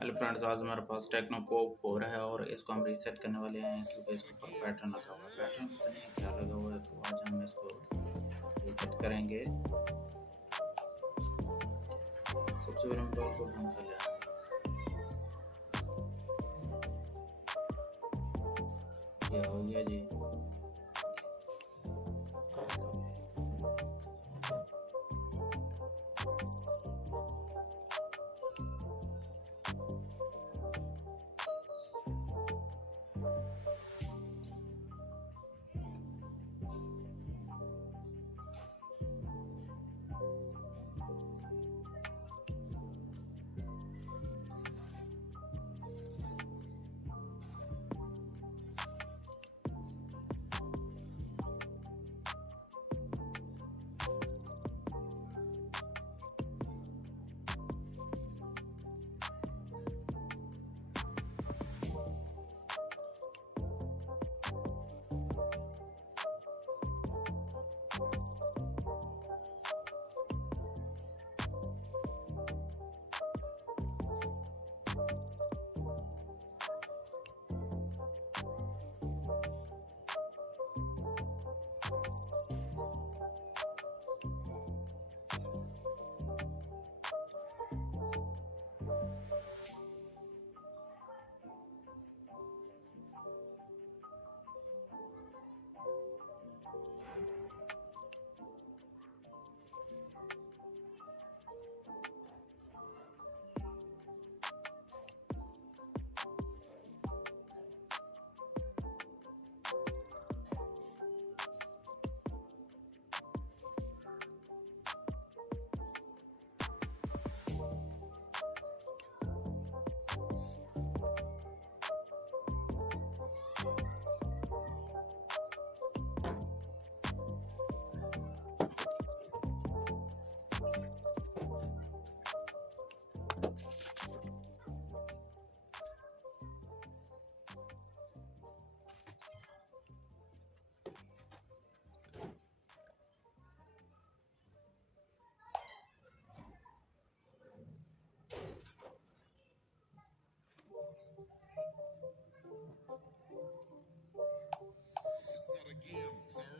Hello friends, आज हमारे पास techno pop 4 है और इसको हम रीसेट करने वाले हैं क्योंकि इसके ऊपर पैटर्न लगा हुआ है। पैटर्न पता नहीं क्या लगा हुआ है, तो आज हम इसको रीसेट करेंगे। सबसे पहले हम डॉट को बंद कर लेंगे। ये हो गया जी। It's not a game, it's a